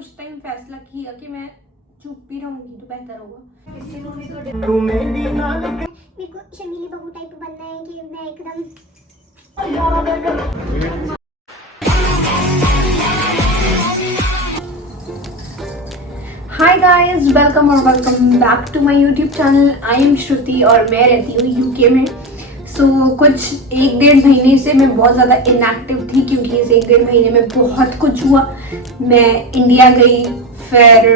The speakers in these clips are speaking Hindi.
उस टाइम फैसला किया कि मैं चुप ही रहूंगी तो बेहतर होगा। मेरे को शर्मीली बहू टाइप बनना है कि मैं एकदम hi guys, welcome back to my YouTube channel. I am Shruti और मैं रहती हूँ यूके में। कुछ 1-1.5 महीने से मैं बहुत ज़्यादा इनएक्टिव थी क्योंकि इस 1-1.5 महीने में बहुत कुछ हुआ। मैं इंडिया गई, फिर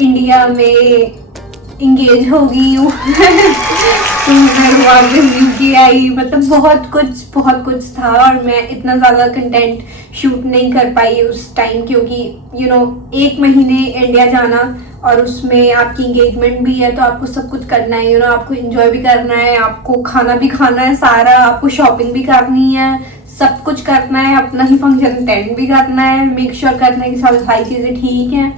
इंडिया में इंगेज हो गई हूँ तो मैं वापस यूके आई। मतलब बहुत कुछ था और मैं इतना ज़्यादा कंटेंट शूट नहीं कर पाई उस टाइम क्योंकि 1 महीने इंडिया जाना और उसमें आपकी इंगेजमेंट भी है तो आपको सब कुछ करना है। आपको एंजॉय भी करना है, आपको खाना भी खाना है सारा, आपको शॉपिंग भी करनी है, सब कुछ करना है, अपना ही फंक्शन अटेंड भी करना है, मेक श्योर करना है कि सारी चीज़ें ठीक हैं।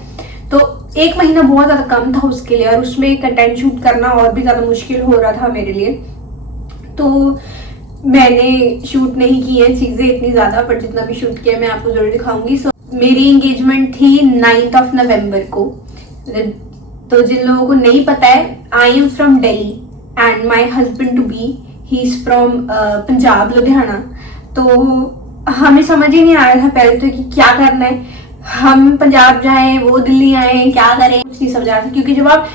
तो 1 महीना बहुत ज़्यादा कम था उसके लिए और उसमें कंटेंट शूट करना और भी ज़्यादा मुश्किल हो रहा था मेरे लिए। तो मैंने शूट नहीं की है चीज़ें इतनी ज़्यादा, पर जितना भी शूट किया मैं आपको ज़रूर दिखाऊंगी। मेरी एंगेजमेंट थी 9 नवंबर को। तो जिन लोगों को नहीं पता है, I am from Delhi and my husband to be he is from Punjab, Ludhiana. तो हमें समझ ही नहीं आ रहा था पहले तो कि क्या करना है, हम पंजाब जाएं, वो दिल्ली आए, क्या करें, कुछ नहीं समझ आ रहा था। क्योंकि जब आप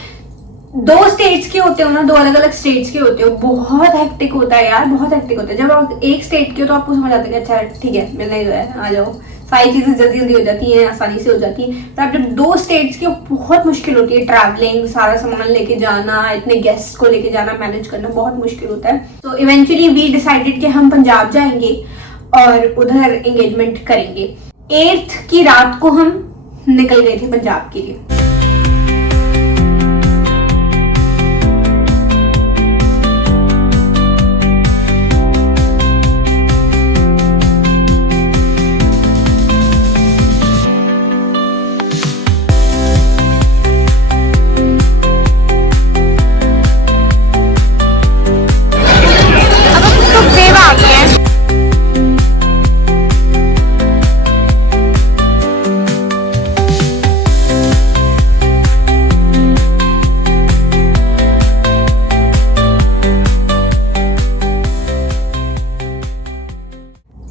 2 स्टेट्स के होते हो ना, 2 अलग अलग स्टेट्स के होते हो, बहुत हेक्टिक होता है यार, बहुत हेक्टिक होता है। जब आप एक स्टेट के हो तो आपको समझ आता है कि अच्छा ठीक है, मिलना ही है, आ जाओ, सारी चीजें जल्दी हो जाती हैं, आसानी से हो जाती हैं। तो आप जब 2 स्टेट्स के हो बहुत मुश्किल होती है, ट्रैवलिंग, सारा सामान लेके जाना, इतने गेस्ट को लेके जाना, मैनेज करना बहुत मुश्किल होता है। तो इवेंचुअली वी डिसाइडेड कि हम पंजाब जाएंगे और उधर एंगेजमेंट करेंगे। 8th की रात को हम निकल गए थे पंजाब के लिए।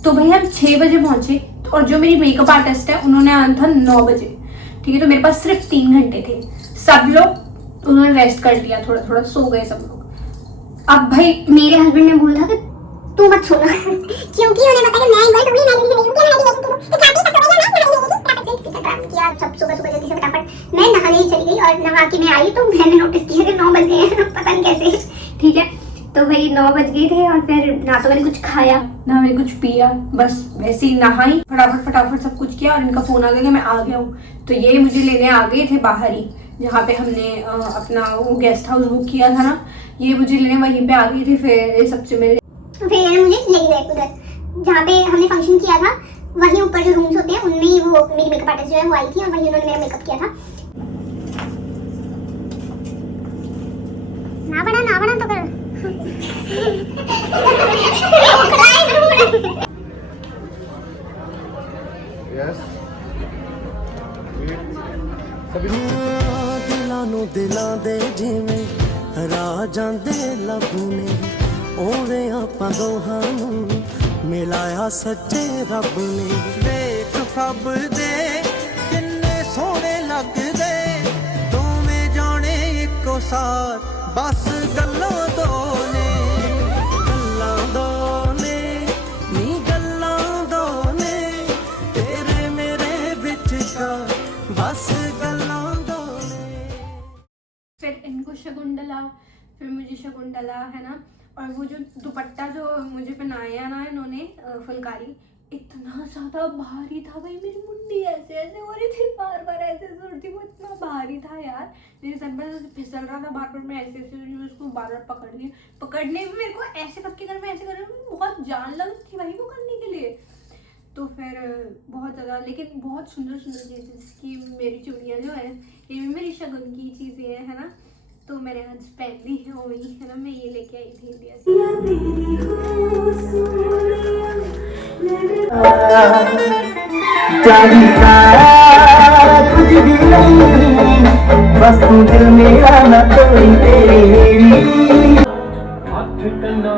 तो भाई हम 6 बजे पहुंचे और जो मेरी मेकअप आर्टिस्ट है उन्होंने आना था 9 बजे। ठीक है, तो मेरे पास सिर्फ 3 घंटे थे। सब लोग उन्होंने रेस्ट कर लिया, थोड़ा सो गए सब लोग। अब भाई मेरे हस्बैंड ने बोला कि तू मत सोना क्योंकि उन्हें पता है मैं एक बार सोई, मैं नहीं किया। सब सुबह जल्दी से फटाफट मैं नहाने ही चली गई और नहा के मैं आई तो मैंने नोटिस किया कि 9 बज गए हैं, पता नहीं कैसे। ठीक है, तो भाई 9 बज गए थे और फिर ना तो मैंने कुछ खाया ना मैंने कुछ पिया, बस वैसे ही नहाई, फटाफट सब कुछ किया और इनका फोन आ गया कि मैं आ गया हूँ। तो ये मुझे लेने आ गए थे बाहर ही, जहाँ पे हमने अपना वो गेस्ट हाउस बुक किया था ना, ये मुझे लेने वहीं पे आ गई थी। फिर सबसे मिले, फिर मुझे ले गए उधर जहाँ पे हमने फंक्शन किया था, वहीं ऊपर जो रूम्स होते हैं उनमें ही वो मेरी मेकअप आर्टिस्ट जो है वो आई थी और वहीं उन्होंने मेरा मेकअप किया था। ना बड़ा तो कर दिलों दे जिवें हरा जांदे लबू ने, ओवे आपां दोहां नूं मिलाया सच्चे रब ने। देख फब दे किन्ने सोहणे लगदे, दोवें जाने इक्को साथ, बस गल्लां दो ने, गल्लां दो ने, नी गल्लां दो ने, तेरे मेरे विचकार बस गल्लां दो ने। फिर इनको शगुन डला, फिर मुझे शगुन डला, है ना। और वो जो दुपट्टा जो मुझे पहनाया ना इन्होंने, फुलकारी, इतना ज़्यादा भारी था भाई। मेरी मुंडी ऐसे हो रही थी, बार ऐसे सुनती, वो इतना भारी था यार। मेरे सर पर फिसल रहा था बार, मैं ऐसे उसको बार पकड़ने में मेरे को ऐसे करके मैं ऐसे कर रही हूँ, बहुत जान लग थी भाई वो करने के लिए। तो फिर बहुत ज़्यादा, लेकिन बहुत सुंदर चीज़ें, जिसकी मेरी चूड़ियाँ जो है ये भी मेरी शगुन की चीज़ें हैं, है ना। तो मैंने आज पहन ली है वही, है ना। मैं ये लेके आई थी इंडिया से। कुछ भी बस तू दिल मेरा ना कोई तेरी मेरी हाथ कन्ना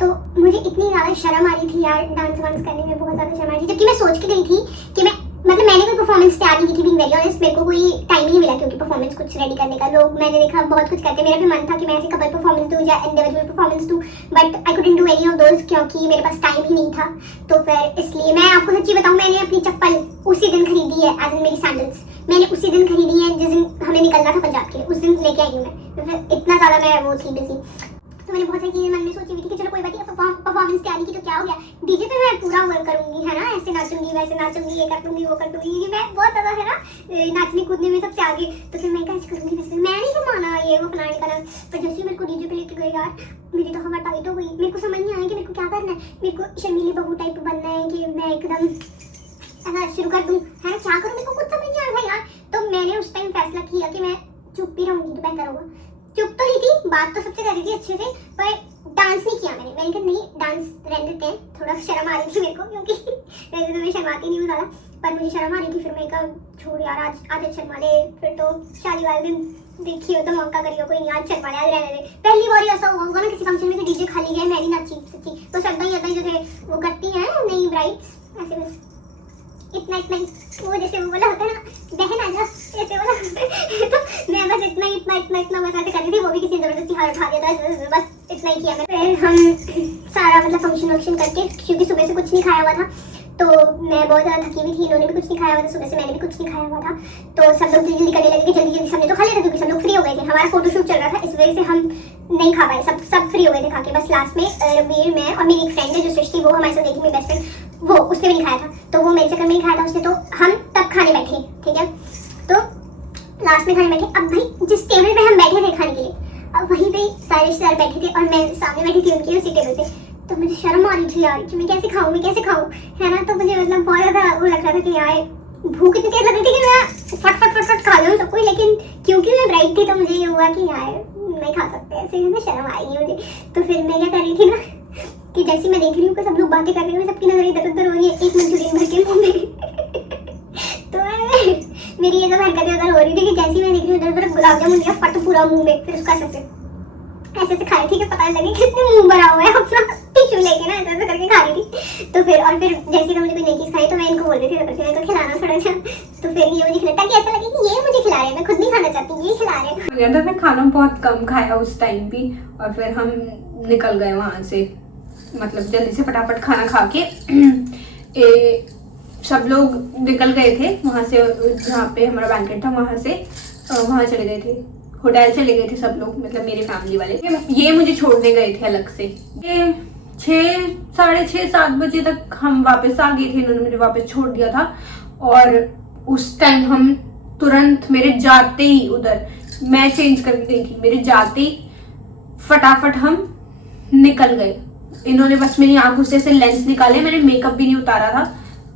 तो मुझे इतनी ज़्यादा शर्म आ रही थी यार डांस वांस करने में, बहुत ज़्यादा शर्म आ रही थी, जबकि मैं सोच के गई थी कि मैं मतलब मैंने कोई परफॉर्मेंस तैयार नहीं की थी, बीइंग वेरी ऑनेस्ट मेरे को कोई टाइम ही नहीं मिला क्योंकि परफॉर्मेंस कुछ रेडी करने का। लोग मैंने देखा बहुत कुछ करते, मेरा भी मन था कि मैं ऐसे कपल परफॉर्मेंस दूँ या इंडिविजुअल परफॉर्मेंस दूँ, but I couldn't do any of those क्योंकि मेरे पास टाइम ही नहीं था। तो फिर इसलिए मैं आपको सच्ची बताऊँ, मैंने अपनी चप्पल उसी दिन खरीदी है, एज इन मेरी सैंडल्स मैंने उसी दिन खरीदी है जिस दिन हमें निकलना था पंजाब के लिए, उस दिन लेके आई हूँ मैं। तो फिर इतना ज़्यादा मैं वो थी बिजी, तो मैंने बहुत सारी चीज़ें मन में सोची हुई थी कि चलो कोई बात नहीं, परफॉर्मेंस तैयारी की तो क्या हो गया, डीजे पे मैं पूरा वर्क करूंगी है ना, ऐसे नाचूंगी वैसे नाचूंगी, ये कर दूंगी वो कर दूंगी, ये मैं बहुत ज़्यादा है ना नाचने कूदने में सबसे आगे। तो फिर मैं कैसे करूंगी, वैसे मैं नहीं माना ये वो फलाने का, पर जैसे मेरे को डीजे पे लेके गए यार मेरी तो हवा टाइट हो गई। मेरे को समझ नहीं आया कि मेरे को क्या करना है, मेरे को शर्मीली बहू टाइप बनना है कि मैं एकदम ऐसा शुरू कर दूँ है ना, क्या करूँ मेरे को कुछ समझ नहीं आया था यार। तो मैंने उस टाइम फैसला किया कि मैं चुप ही रहूँगी तो बेहतर होगा। चुप तो नहीं थी, बात तो सबसे कर रही थी अच्छे से, पर डांस नहीं किया मैंने कहा नहीं डांस रहने देते हैं, थोड़ा शर्म आ रही थी मेरे को क्योंकि वैसे तो मैं शर्माती नहीं हूँ ज़्यादा, पर मुझे शर्म आ रही थी। फिर मैं कहा छोड़ यार आज शर्मा ले, फिर तो शादी वाले दिन देखिए तो मौका करियो, कोई नहीं आज शर्मा ले, आज रहने दे। पहली बार ऐसा हुआ होगा ना किसी फंक्शन में से डीजे खाली गए, मैं नहीं नाची सच्ची, तो सब ही जो थे वो करती हैं नई ब्राइड्स ऐसे बस इतना वो जैसे वो बोला होता है ना बहन आ जा ऐसे बोला तो मैं बस इतना बस ऐसे कर रही थी, वो भी किसी ने जबरदस्ती हाथ उठा दिया था, बस इतना ही किया मैंने। फिर हम सारा मतलब फंक्शन करके, क्योंकि सुबह से कुछ नहीं खाया हुआ था तो मैं बहुत ज़्यादा थकी हुई थी, इन्होंने भी कुछ नहीं खाया हुआ था सुबह से, मैंने भी कुछ नहीं खाया हुआ था, तो सब लोग जल्दी करने लगे कि जल्दी सबने तो खा लिया था क्योंकि सब लोग फ्री हो गए थे, हमारा फोटोशूट चल रहा था, इस वजह से हम नहीं खा पाए, सब फ्री हो गए थे खा के। बस लास्ट में रवीर, मैं और मेरी एक फ्रेंड है जो सृष्टि, वो हमारे साथ गई थी, मेरी बेस्ट फ्रेंड, वो उसने भी नहीं खाया था, तो वो मेरे चक्कर में नहीं खाया था उसने, तो हम तब खाने बैठे, ठीक है। तो लास्ट में खाने बैठे, अब भाई जिस टेबल पे हम बैठे थे खाने के लिए, अब वहीं पे सारे रिश्तेदार बैठे थे और मैं सामने बैठी थी उनकी उसी टेबल पे, तो मुझे शर्म आ रही थी यार कि मैं कैसे खाऊं है ना। तो मुझे मतलब बहुत ज़्यादा वो लग रहा था कि यार भूख इतनी तेज लग रही थी कि मैं फट खा लूँ सब कुछ, लेकिन क्योंकि मैं ब्राइड थी तो मुझे ये हुआ कि यार नहीं खा सकते ऐसे, ना शर्म आएगी मुझे। तो फिर मैं क्या कर रही थी ना कि जैसे मैं देख रही हूँ कि सब लोग बातें कर रहे हैं, सबकी नजर इधर उधर हो रही है, एक मंचूरियन भर के मुंह में तो मेरी ये सब हरकतें उधर हो रही थी कि जैसे मैं देख रही हूँ इधर उधर गुलाब जामुन लिया फट पूरा मुंह में, फिर उसका ऐसे खाई थी कि पता नहीं लगे किसने मुंह भरा हुआ है, अपना टिश्यू लेके ना ऐसे करके खा रही थी। तो फिर जैसे मुझे कोई नई चीज़ खाई तो मैं इनको बोल रही थी मैं खिलाना थोड़ा सा, तो फिर ये मुझे खिलाता ताकि ऐसा लगे कि ये मुझे खिला रहे हैं, मैं खुद नहीं खाना चाहती, ये खिला रहे हैं। मैं खाना बहुत कम खाया उस टाइम भी, और फिर हम निकल गए वहाँ से, मतलब जल्दी से फटाफट खाना खा के सब लोग निकल गए थे वहाँ से, जहाँ पे हमारा बैंकेट था वहाँ से वहाँ चले गए थे, होटल चले गए थे सब लोग, मतलब मेरे फैमिली वाले। ये मुझे छोड़ने गए थे अलग से, ये 6-6:30-7 बजे तक हम वापस आ गए थे, इन्होंने मुझे वापस छोड़ दिया था। और उस टाइम हम तुरंत, मेरे जाते ही उधर मैं चेंज करके गई थी, मेरे जाते ही फटाफट हम निकल गए। इन्होंने बस मेरी आंखों से ऐसे लेंस निकाले, मैंने मेकअप भी नहीं उतारा था,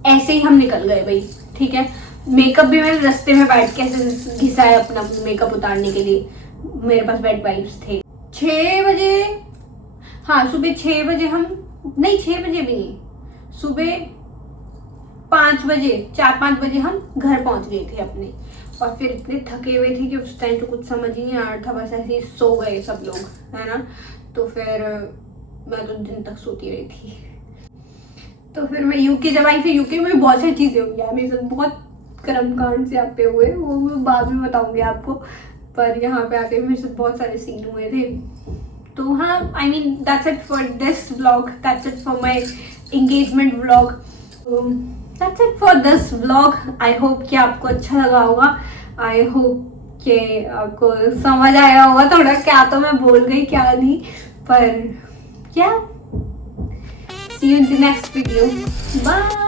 ऐसे ही हम निकल गए भाई, ठीक है। मेकअप भी मैंने रास्ते में बैठ के ऐसे घिसाया अपना मेकअप उतारने के लिए, मेरे पास बैड वाइब्स थे। 6 बजे, हाँ सुबह 6 बजे हम, नहीं 6 बजे भी नहीं, सुबह 5 बजे 4-5 बजे हम घर पहुंच गए थे अपने, और फिर इतने थके हुए थे कि उस टाइम तो कुछ समझ ही नहीं आ रहा था, बस ऐसे ही सो गए सब लोग, है ना। तो फिर मैं तो दिन तक सोती रही थी। तो फिर मैं यूके जब आई, फिर यूके में बहुत सारी चीज़ें हुई हैं मेरे साथ, बहुत कर्मकांड से आप पे हुए, वो मैं बाद में बताऊंगी आपको, पर यहाँ पे आके मेरे साथ बहुत सारे सीन हुए थे। तो हाँ, I mean that's it for this vlog, that's it for my engagement vlog, that's it for this vlog. I hope कि आपको अच्छा लगा होगा, आई होप कि आपको समझ आया होगा थोड़ा, क्या तो मैं बोल गई क्या नहीं, पर क्या। See you in the next video. Bye.